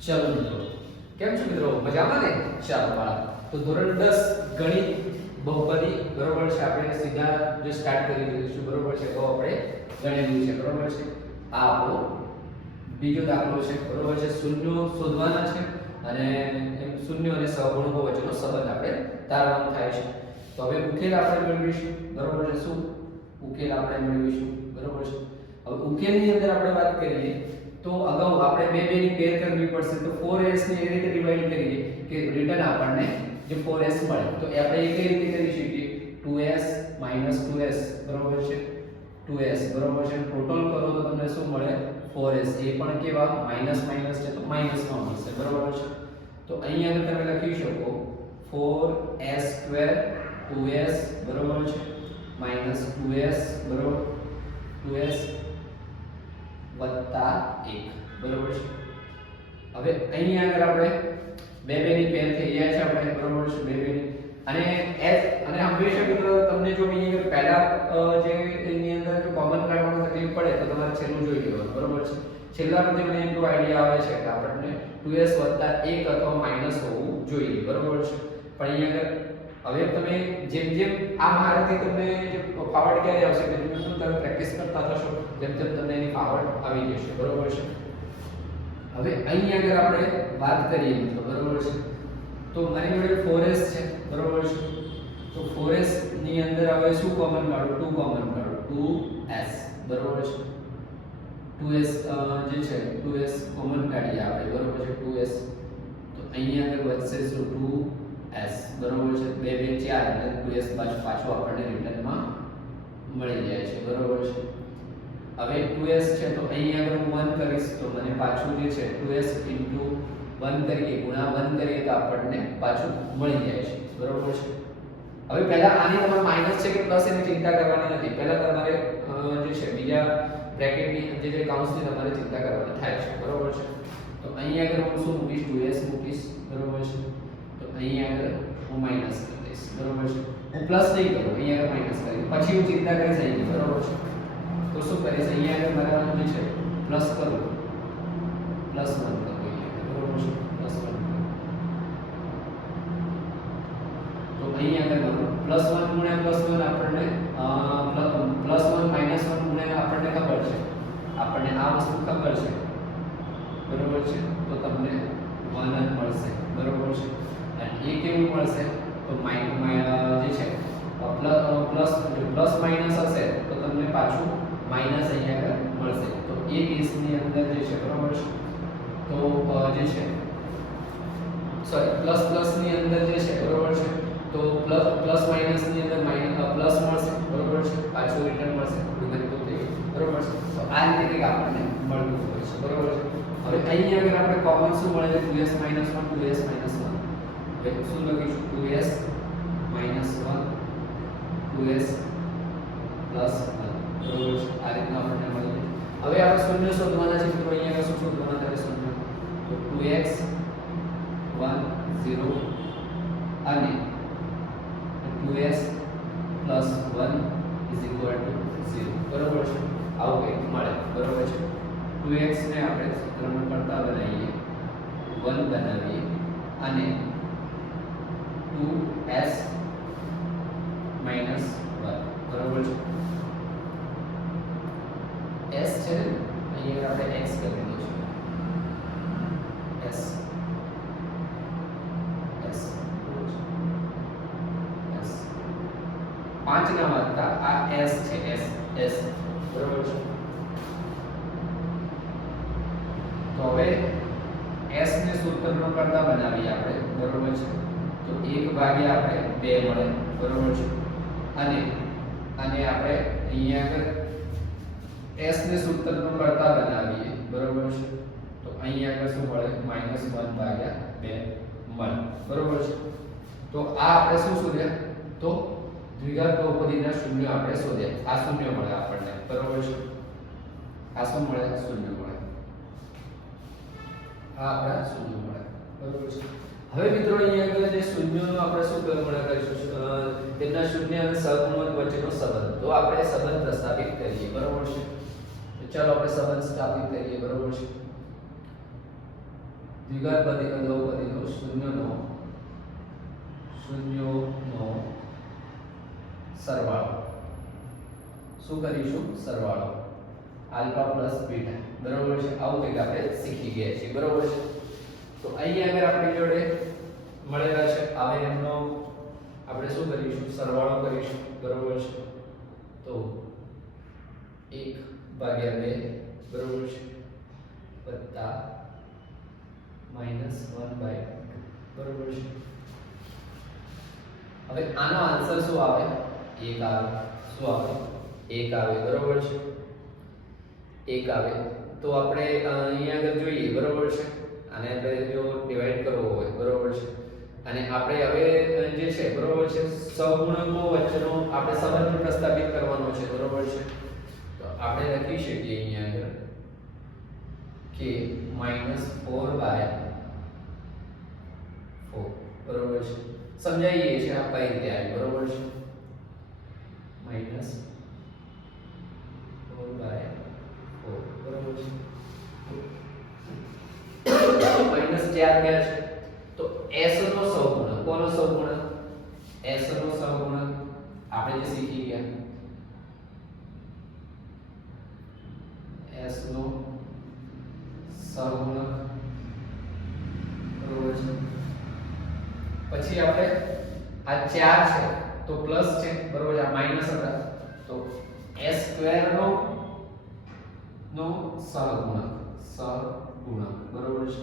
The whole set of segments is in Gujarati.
ચલો મિત્રો, કેમ છો મિત્રો? મજામાં ને? ચાલો બાળક, તો ધોરણ 10 ગણિત બહુપદી બરોબર છે. આપણે સીધા જે સ્ટાર્ટ કરી દઈશું બરોબર છે. તો આપણે ગણેલું છે બરોબર છે. આ આપણો બીજો દાખલો છે બરોબર છે. શૂન્યો શોધવાના છે અને શૂન્યો અને સહગુણકો વચ્ચેનો સંબંધ આપણે તારવાનો થાય છે. તો હવે ઉકેલ આપણે મેળવીશું બરોબર છે. શું ઉકેલ આપણે મેળવીશું બરોબર છે. હવે ઉકેલની અંદર આપણે વાત કરીએ તો અગાઉ આપણે બે ની પેર કરવી પડશે. તો 4s ને એવી રીતે ડિવાઈડ કરીએ કે રિટર્ન આપણને જે 4s મળે. તો આપણે એ કઈ રીતે કરી શકીએ? 2s 2s બરોબર છે. 2s બરોબર છે. ટોટલ કરો તો તમને શું મળે? 4s. એ પણ કેવા માઈનસ માઈનસ છે તો માઈનસ માં મળશે બરોબર છે. તો અહીંયા આગળ તમે લખી શકો 4s2 2s બરોબર છે માઈનસ 2s બરોબર 2s વત્તા 1 બરોબર છે. હવે અહીંયા આગળ આપણે બે ની પેર થઈ ગયા છે આપણે બરોબર છે. બે ની અને s અને હંમેશા મિત્રો તમને જો અહીંયા પહેલા જે એની અંદર જો કોમન કાઢવાનું તકલીફ પડે તો તમારે છેલ્લું જોઈ લેવાનું બરોબર છે. છેલ્લા પછી મને એટલો આઈડિયા આવે છે કે આપણને 2s વત્તા 1 અથવા માઈનસ હોવું જોઈએ બરોબર છે. પણ અહીંયા આગળ હવે તમે જેમ જેમ આ મારાથી તમને જે ફાવર્ડ ક્યારે આવશે કે તમે પ્રેક્ટિસ કરતા થશો તેમ તેમ તમને એની ફાવર્ડ આવી જશે બરોબર છે. હવે અહીં આગળ આપણે વાત કરીએ મિત્રો બરોબર છે. તો મારી જોડે 4s છે બરોબર છે. તો 4s ની અંદર હવે શું કોમન કાઢો? 2 કોમન કાઢો 2s બરોબર છે. 2s જે છે 2s કોમન કાઢીએ આપણે બરોબર છે. 2s તો અહીં આગળ વધશે શું? 2s બરોબર છે. 2 2 4 એટલે 2s પાછું આપણને રિટર્નમાં મળી જાય છે બરોબર છે. હવે 2s છે તો અહીં આગળ હું 1 કરીશ તો મને પાછું જે છે 2s 1 કરીએ ગુણા 1 કરીએ તો આપણને પાછું મળી જાય છે બરોબર છે. હવે પહેલા આની તમારે માઈનસ છે કે પ્લસ એની ચિંતા કરવાની નથી. પહેલા તમારે જે છે બીજા બ્રેકેટની જે કાઉન્સની તમારે ચિંતા કરવાની થાય છે બરોબર છે. તો અહીં આગળ હું શું મૂકીશ? 2s મૂકીશ બરોબર છે. તો અહીં આગળ હું માઈનસ કરી દઈશ બરોબર છે. હું પ્લસ નહીં કરું, અહીં આગળ માઈનસ કરી પછી હું ચિંતા કરીશ અહીં બરોબર છે. તો શું કરીશ? અહીં આગળ મારા જે છે પ્લસ કરું પ્લસ 1 કરું બરોબર છે. પ્લસ 1 તો અહીં આગળ પ્લસ 1 ગુણ્યા પ્લસ 1 આપણને પ્લસ 1 માઈનસ 1 ગુણ્યા આપણને ખબર છે. આપણને આ વસ્તુ ખબર છે બરોબર છે. તો તમને 1 જ મળશે બરોબર છે. અને એ કેવું મળશે? તો જે છે પ્લસ માઈનસ હશે તો તમને પાછું માઈનસ અહીંયા આગળ મળશે. તો એ કેસની અંદર જે છે બરોબર છે. તો જે છે સોરી પ્લસ ની અંદર જે છે બરોબર છે. તો પ્લસ માઈનસ ની અંદર પ્લસ મળશે બરોબર છે. પાછું રિટર્ન મળશે બરોબર છે. તો આ રીતે કંઈક આપણને મળતું હોય છે બરોબર છે. હવે અહીં આગળ આપણે કોમન શું મળે છે? 2s 1 2s 1 હવે શું લખીશું? 2s 1 2s પ્લસ 1 બરોબર છે. આ રીતના આપણને મળે છે. હવે આપણે શૂન્ય શોધવાના છે મિત્રો. અહીંયા શું શોધવાના છે? શૂન્ય. તો 2x 1 0 અને 2s પ્લસ 1 0 બરોબર છે. આવું કંઈક મળે બરોબર છે. 2x ને આપણે સૂત્રમાં કરતા બનાવીએ 1 બનાવીએ અને 2s માઈનસ 1 બરોબર છે. s છે અહીંયા આપણે x કરી દઈશું s s s 5 ના વધતા આ s છે s s બરોબર છે. તો હવે s ને સૂત્રનો કરતા બનાવીએ આપણે બરોબર છે. તો 1 ભાગ્યા આપણે 2 મળે બરોબર છે. અને આપણે અહીંયા આગળ s ને સૂત્રનો કરતા બનાવીએ બરોબર છે. તો અહીંયા આગળ શું મળે? -1 ભાગ્યા 2 મળે બરોબર છે. તો આ આપણે શું શોધ્યા? તો દ્વિઘાત બહુપદીના શૂન્ય આપણે શોધ્યા. આ શૂન્ય મળે આપણને બરોબર છે. આ શું મળે? શૂન્ય મળે. આ આપણા શૂન્ય મળે બરોબર છે. હવે મિત્રો અહીંયા આગળ જે શૂન્યનો આપણે શું ગણના કરીશું? તેમના શૂન્ય અને સહગુણક વચ્ચેનો સંબંધ. તો આપણે સંબંધ પ્રસ્થાપિત કરીએ બરોબર છે. તો ચાલો આપણે સંબંધ સ્થાપિત કરીએ બરોબર છે. દ્વિઘાત બહુપદીનો શૂન્યોનો સરવાળો. શું કરીશું? સરવાળો આલ્ફા પ્લસ બીટા. બરોબર છે? આવું કંઈક આપણે શીખી ગયા છીએ. બરોબર છે? તો અહીં આગળ આપણી જોડે મળેલા છે. હવે એમનો આપણે શું કરીશું? સરવાળો કરીશું. બરોબર છે? તો 1/2 બરોબર છે વત્તા -1/2 બરોબર છે. હવે આનો આન્સર શું આવે? 1 આવે. શું આવે? 1 આવે. બરોબર છે? 1 આવે. તો આપણે અહીંયા આગળ જોઈએ. બરોબર છે? આને આપણે જો ડિવાઈડ કરવો હોય. બરોબર છે? અને આપણે હવે જે છે બરોબર છે સહગુણકો વચ્ચેનો આપણે સંબંધ પ્રસ્થાપિત કરવાનો છે. બરોબર છે? તો આપણે લખી શકીએ અહીંયા આગળ કે -4/4 બરોબર છે. સમજાઈએ છે આ કઈ રીતે આવે. બરોબર છે? -4/4 બરોબર છે. -4 ક્યાં છે? તો s નો સહગુણક. કોનો સહગુણક? s નો સહગુણક આપણે જે શીખી ગયા s નો સહગુણક. બરોબર છે? પછી આપણે આ 4 છે તો પ્લસ છે. બરોબર છે? આ માઈનસ હતા તો s² નો સહગુણક. બરોબર છે?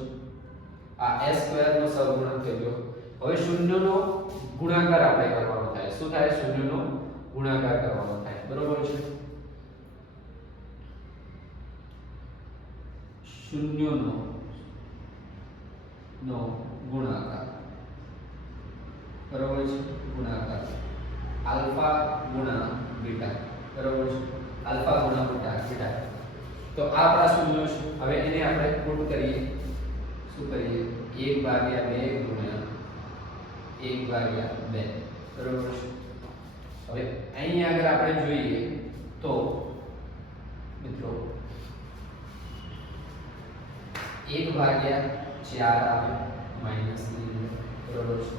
આ s² નો સહગુણક થઈ ગયો. હવે શૂન્યનો ગુણાકાર આપણે કરવાનો થાય. શું થાય? શૂન્યનો ગુણાકાર કરવાનો થાય. બરોબર છે? શૂન્યનો ગુણાકાર. બરોબર છે? ગુણાકાર આલ્ફા ગુણા બીટા. બરોબર છે? આલ્ફા ગુણા બીટા. તો આ આપણા શૂન્યો છે. હવે એને આપણે પુટ કરીએ. શું કરીએ? 1/2 ગુણ્યા 1/2. બરોબર છે? હવે અહીં આગળ આપણે જોઈએ તો મિત્રો 1/4 આવે માઈનસ ની અંદર. બરોબર છે?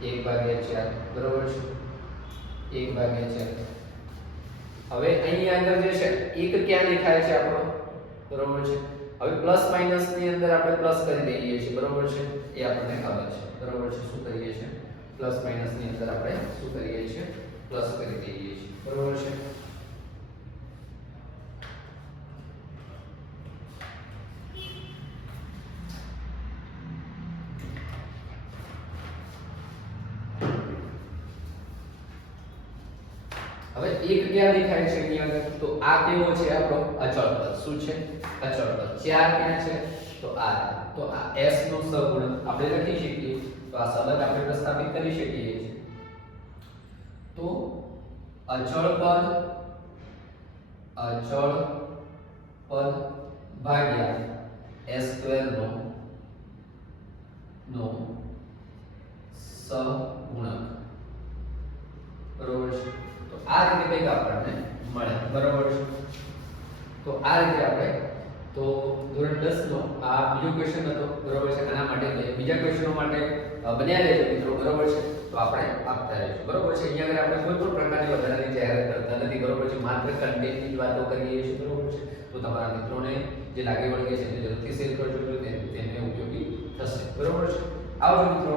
1/4 બરોબર છે? 1/4. હવે અહીં આગળ જે છે એક ક્યાં દેખાય છે આપણો? બરોબર છે? હવે પ્લસ માઈનસ ની અંદર આપણે પ્લસ કરી દઈએ છીએ. બરોબર છે? એ આપણને ખબર છે. બરોબર છે? શું કરીએ છીએ? પ્લસ માઈનસ ની અંદર આપણે શું કરીએ છીએ? પ્લસ કરી દઈએ છીએ. બરોબર છે? હવે એક ક્યાં દેખાય છે અહીંયા આગળ? તો આ કેવો છે આપણો? અચળ પદ. શું છે? અચળ પદ. 4 ક્યાં છે? તો આ. તો આ s નો સહગુણક આપણે લખી શકીએ. તો આ સંબંધ આપણે પ્રસ્થાપિત કરી શકીએ છીએ. તો અચળ પદ ભાગ્યા s² નો સહગુણક. બરોબર છે? તો આ રીતે કંઈક આપણને મળે. બરોબર છે? તો આ રીતે આપણે તો ધોરણ 10 નો આ બીજો ક્વેશ્ચન હતો. બરોબર છે? આના માટે બીજા ક્વેશ્ચનો માટે બન્યા રહેજો મિત્રો. બરોબર છે? તો આપણે આપતા રહીશું. બરોબર છે? અહીંયા આગળ આપણે કોઈ પણ પ્રકારની વધારાની જાહેરાત કરતા નથી. બરોબર છે? માત્ર કન્ટેન્ટની જ વાતો કરીએ છીએ. બરોબર છે? તો તમારા મિત્રોને જે લાગે વળગે છે તે જરૂરથી શેર કરજો. તેમને ઉપયોગી થશે. બરોબર છે? આવજો મિત્રો.